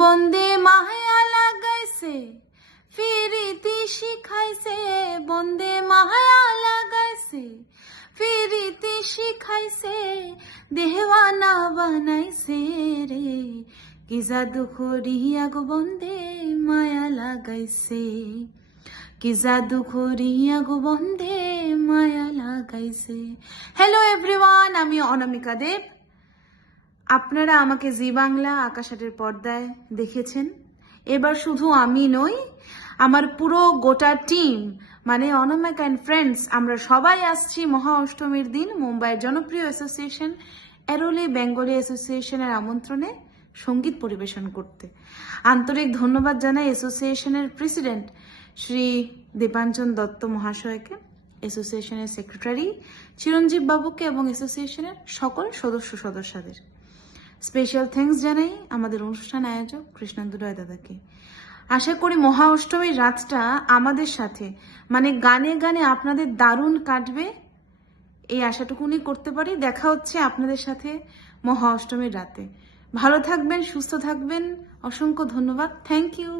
বন্দে মায়া লাগাইছে ফিরিতি শিখাইছে, বন্দে মায়া লাগাইছে ফিরিতি শিখাইছে, দেহওয়ানা বানাইছে রে, কি জাদু করিয়া গো বন্দে মায়া লাগাইছে, কি জাদু করিয়া গো বন্দে মায়া লাগাইছে। হ্যালো এভরিওয়ান, আমি অনামিকা দেব। আপনারা আমাকে জি বাংলা আকাশাটের পর্দায় দেখেছেন। এবার শুধু আমি নই, আমার পুরো গোটা টিম মানে অনামিকা অ্যান্ড ফ্রেন্ডস, আমরা সবাই আসছি মহা অষ্টমীর দিন মুম্বাইয়ের জনপ্রিয় অ্যাসোসিয়েশন অ্যারোলি বেঙ্গলি অ্যাসোসিয়েশনের আমন্ত্রণে সঙ্গীত পরিবেশন করতে। আন্তরিক ধন্যবাদ জানাই অ্যাসোসিয়েশনের প্রেসিডেন্ট শ্রী দীপাঞ্জন দত্ত মহাশয়কে, অ্যাসোসিয়েশনের সেক্রেটারি চিরঞ্জীব বাবুকে এবং অ্যাসোসিয়েশনের সকল সদস্যদের। স্পেশাল থ্যাঙ্কস জানাই আমাদের অনুষ্ঠান আয়োজক কৃষ্ণেন্দু রায় দাদাকে। আশা করি মহা অষ্টমীর রাতটা আমাদের সাথে মানে গানে গানে আপনাদের দারুণ কাটবে, এই আশাটুকুনি করতে পারি। দেখা হচ্ছে আপনাদের সাথে মহা অষ্টমীর রাতে। ভালো থাকবেন, সুস্থ থাকবেন। অসংখ্য ধন্যবাদ। Thank you.